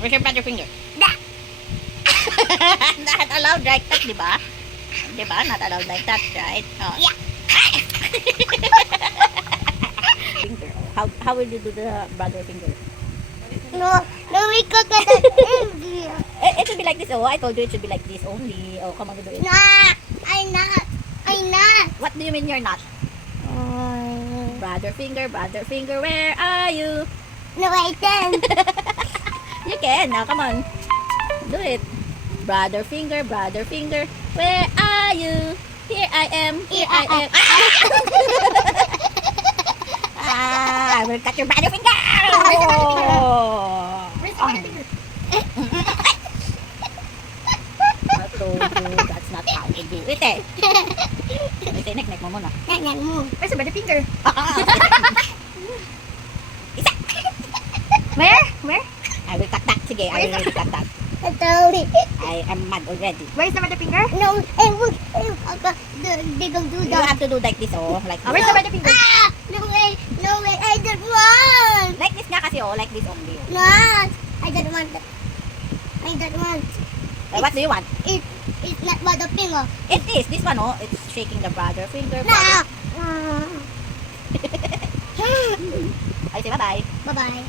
Where's your brother finger? Not allowed like that, di ba? Di ba? Not allowed like that, right? Oh. Yeah. Finger. How will you do the brother finger? No, we cook it. It should be like this. Oh, I told you it should be like this only. Oh, come on, do it. Nah, I'm not. What do you mean you're not? Brother finger, where are you? No, I can't. You can. Now, come on. Do it. Brother finger, where are you? Here I am. I will cut your brother finger. Oh. Where's the other finger? I told you that's not how to do it eh. Ito, nek mo muna. Yan mo. Where's the brother finger? Isa. Where? I will cut that. Sige, I will really cut that. Sorry. I am mad already. Where's the brother finger? No, they don't do You that. have to do like this, oh. Like Where's this. the brother finger? No way, I don't want. Like this nga kasi, oh. Like this only. No, I don't want. What do you want? It's not about the finger. It is. This one, oh. It's shaking the brother finger. No. I say bye-bye. Bye-bye.